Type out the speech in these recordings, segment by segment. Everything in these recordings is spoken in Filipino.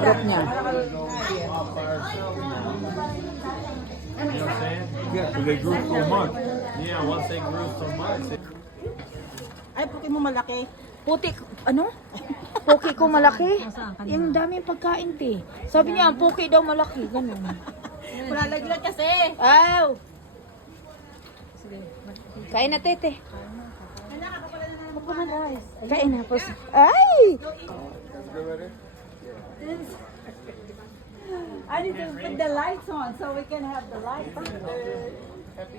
Group niya. Yeah, so they grew so much. Yeah, once they grew so much. Ay, puki mo malaki. Puti, ano? Puki ko malaki. Yung daming pagkain, te. Sabi niya, ang puki daw malaki. Ganun. Malalaglag kasi. Aw! Kain na, tete. Kain na po. Ay! I need to put the lights on so we can have the lights. Happy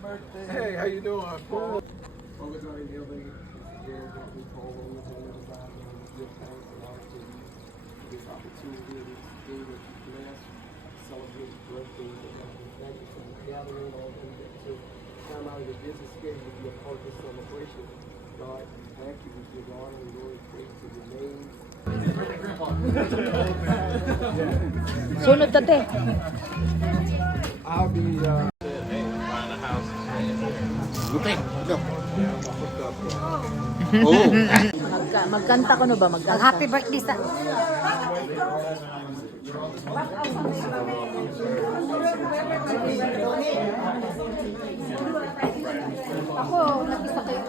birthday. Hey, how you doing? Cool. Focus on healing. Give thanks and honor to you for this opportunity of this day that you blessed. Celebrate your birthday. Thank you for the gathering, all them that took time out of the business schedule to be a part of this celebration. God, thank you. We give honor and glory, praise to your name. Sunod ta, te. I'll be Magkanta ko no ba? Magkanta. Happy birthday sa... Ako, nag-isa kayo.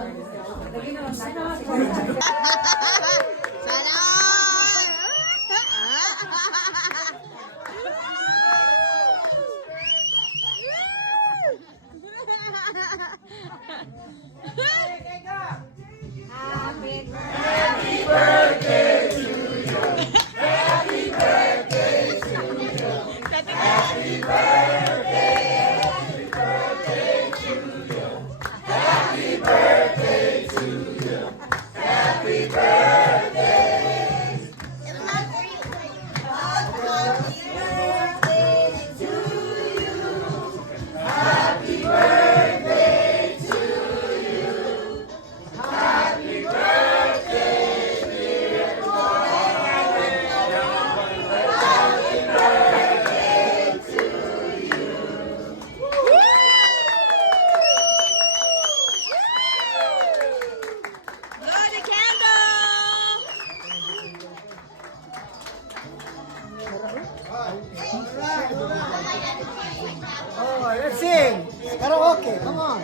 Oh, let's sing. Karaoke, come on.